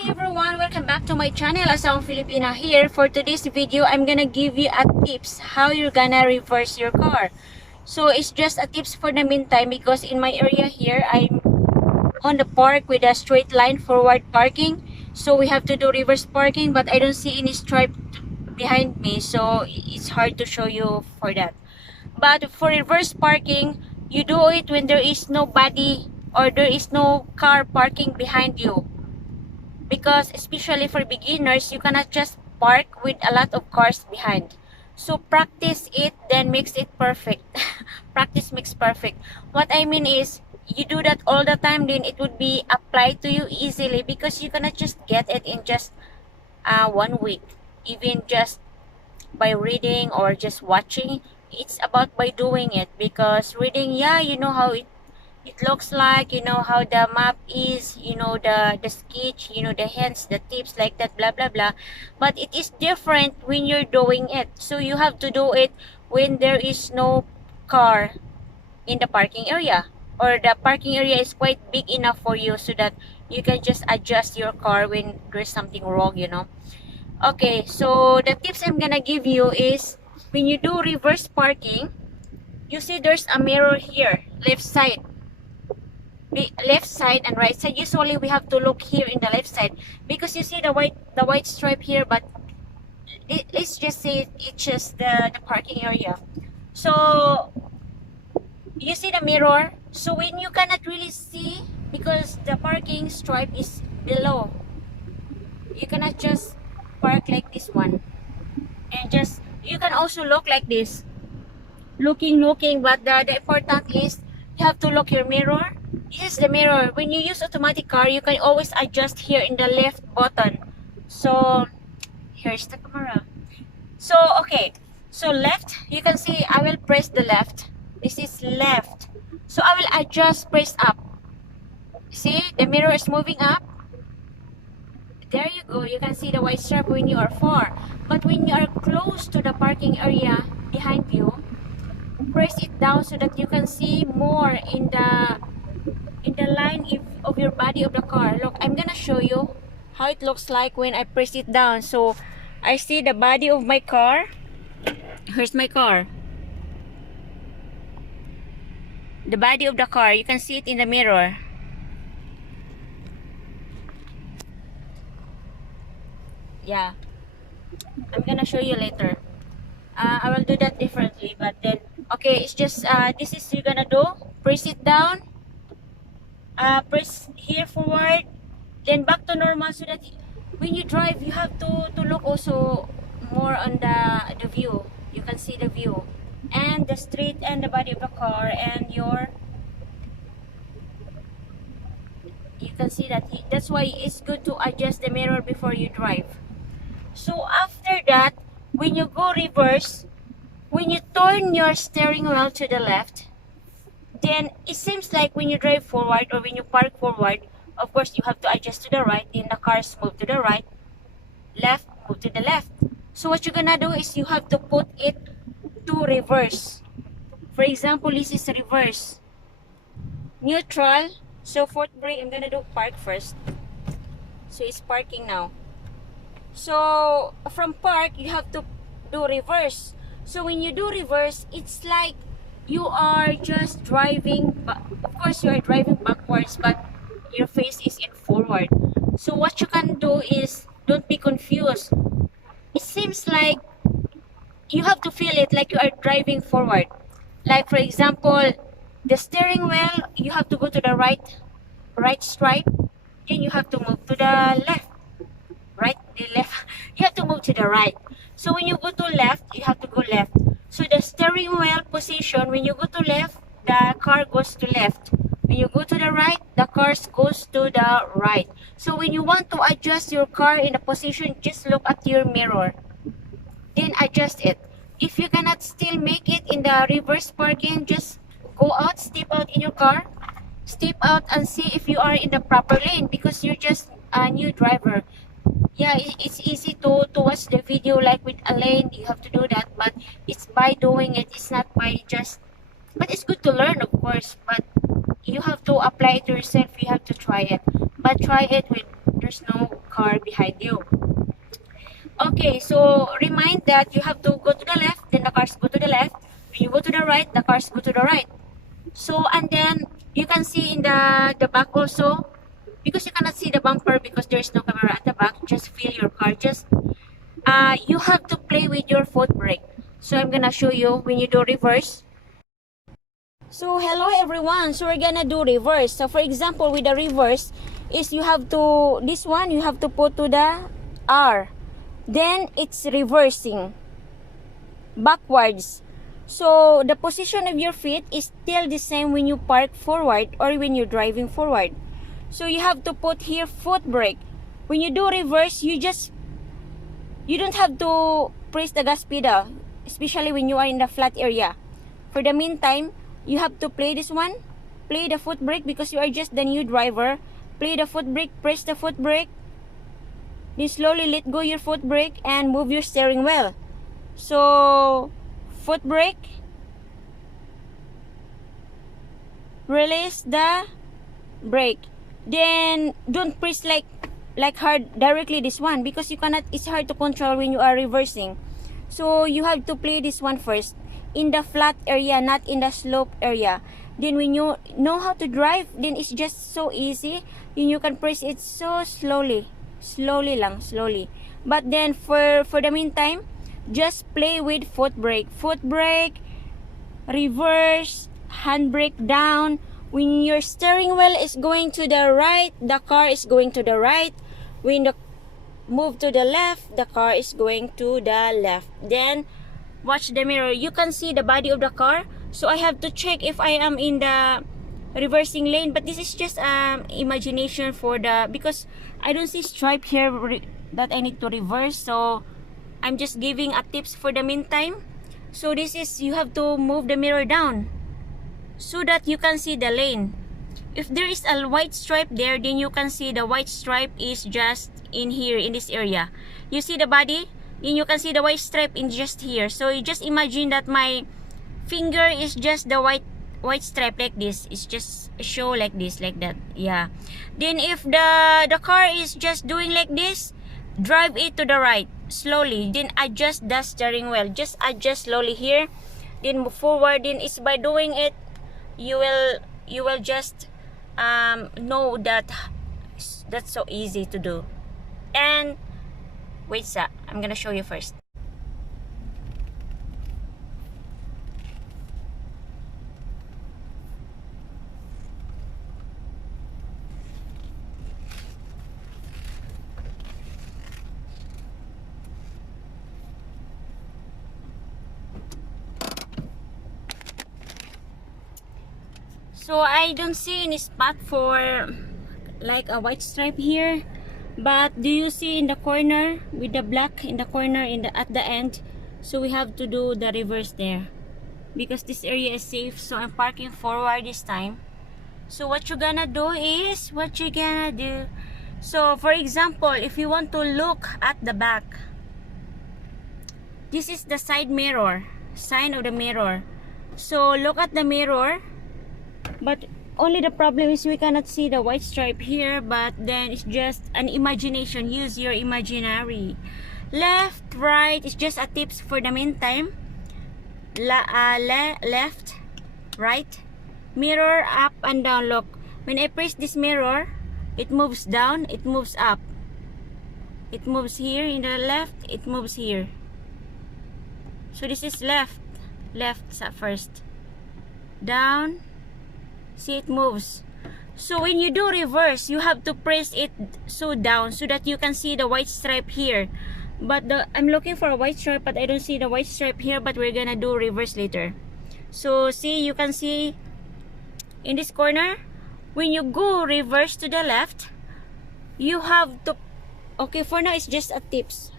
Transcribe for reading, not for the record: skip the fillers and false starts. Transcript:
Hi everyone, welcome back to my channel. Asawang Filipina here. For today's video, I'm gonna give you a tips how you're gonna reverse your car. So it's just a tips for the meantime because in my area here, I'm on the park with a straight line forward parking. So we have to do reverse parking, but I don't see any stripe behind me, so it's hard to show you for that. But for reverse parking, you do it when there is nobody or there is no car parking behind you, because especially for beginners, you cannot just park with a lot of cars behind. So practice it, then makes it perfect. Practice makes perfect. What I mean is, you do that all the time, then it would be applied to you easily, because you cannot just get it in just 1 week, even just by reading or just watching. It's about by doing it, because reading, yeah, you know how it looks like, you know how the map is, you know the sketch, you know the hints, the tips, like that, blah blah blah. But it is different when you're doing it, so you have to do it when there is no car in the parking area, or the parking area is quite big enough for you, so that you can just adjust your car when there's something wrong, you know. Okay, so the tips I'm gonna give you is, when you do reverse parking, you see there's a mirror here, left side and right side. Usually we have to look here in the left side, because you see the white stripe here, but let's just say it's just the parking area. So you see the mirror, so when you cannot really see because the parking stripe is below, you cannot just park like this one, and just, you can also look like this, looking, but the important is, you have to look your mirror. This is the mirror. When you use automatic car, you can always adjust here in the left button. So here's the camera. So okay, so left, you can see I will press the left. This is left, so I will adjust, press up. See, the mirror is moving up. There you go, you can see the white stripe when you are far, but when you are close to the parking area behind you, press it down so that you can see more in the line of your body of the car. Look, I'm gonna show you how it looks like when I press it down. So I see the body of my car. Here's my car, the body of the car, you can see it in the mirror. Yeah, I'm gonna show you later. I will do that differently, but then, okay, it's just this is, you're gonna do, press it down, press here forward, then back to normal, so that when you drive, you have to look also more on the view. You can see the view and the street and the body of the car, and you can see that that's why it's good to adjust the mirror before you drive. So after that, when you go reverse, when you turn your steering wheel to the left, then it seems like when you drive forward or when you park forward, of course you have to adjust to the right, then the cars move to the right, left, move to the left. So what you're gonna do is, you have to put it to reverse. For example, this is reverse, neutral. So fourth brake, I'm gonna do park first. So it's parking now. So from park, you have to do reverse. So when you do reverse, it's like you are just driving, of course you are driving backwards, but your face is in forward. So what you can do is, don't be confused. It seems like you have to feel it like you are driving forward. Like for example, the steering wheel, you have to go to the right stripe, then you have to move to the left, the left. You have to move to the right. So when you go to left, you have to go left. So the steering wheel position, when you go to left, the car goes to left. When you go to the right, the car goes to the right. So when you want to adjust your car in the position, just look at your mirror, then adjust it. If you cannot still make it in the reverse parking, just go out, step out in your car, step out and see if you are in the proper lane, because you're just a new driver. Yeah, it's easy to watch the video like with a lane, you have to do that, but it's by doing it, it's not by just, but it's good to learn, of course, but you have to apply it to yourself, you have to try it, but try it when there's no car car behind you. Okay, so remind that you have to go to the left, then the cars go to the left. When you go to the right, the cars go to the right. So, and then you can see in the back also, because you cannot see the bumper because there's no camera at the back. Just feel your car. Just you have to play with your foot brake. So I'm gonna show you when you do reverse. So hello everyone. So we're gonna do reverse. So for example, with the reverse, is you have to, this one you have to put to the R. Then it's reversing backwards. So the position of your feet is still the same when you park forward or when you're driving forward. So you have to put here foot brake. When you do reverse, you don't have to press the gas pedal, especially when you are in the flat area. For the meantime, you have to play this one. Play the foot brake because you are just the new driver. Play the foot brake, press the foot brake. Then slowly let go your foot brake and move your steering wheel. So, foot brake. Release the brake. Then don't press like hard directly this one because you cannot, it's hard to control when you are reversing. So you have to play this one first in the flat area, not in the slope area. Then when you know how to drive, then it's just so easy. Then you can press it so slowly lang, slowly. But then for the meantime, just play with foot brake, reverse, handbrake down. When your steering wheel is going to the right, the car is going to the right. When the move to the left, the car is going to the left. Then watch the mirror. You can see the body of the car. So I have to check if I am in the reversing lane. But this is just imagination for the, because I don't see stripe here that I need to reverse. So I'm just giving a tips for the meantime. So this is, you have to move the mirror down so that you can see the lane. If there is a white stripe there, then you can see the white stripe is just in here, in this area. You see the body, then you can see the white stripe in just here. So you just imagine that my finger is just the white stripe like this. It's just show like this, like that. Yeah. Then if the car is just doing like this, drive it to the right slowly. Then adjust the steering wheel. Just adjust slowly here. Then move forward. Then it's by doing it, you will just know that that's so easy to do. And wait, I'm gonna show you first. So I don't see any spot for like a white stripe here, but do you see in the corner with the black in the corner at the end? So we have to do the reverse there because this area is safe. So I'm parking forward this time. So what you're gonna do is, so for example, if you want to look at the back, this is the side mirror, sign of the mirror. So look at the mirror. But only the problem is we cannot see the white stripe here, but then it's just an imagination. Use your imaginary. Left, right, it's just a tips for the meantime. Left, right, mirror, up and down. Look, when I press this mirror, it moves down, it moves up. It moves here in the left, it moves here. So this is left first. Down. See, it moves. So when you do reverse, you have to press it so down so that you can see the white stripe here. But I'm looking for a white stripe, but I don't see the white stripe here. But we're gonna do reverse later. So see, you can see in this corner, when you go reverse to the left, you have to, okay, for now it's just a tips.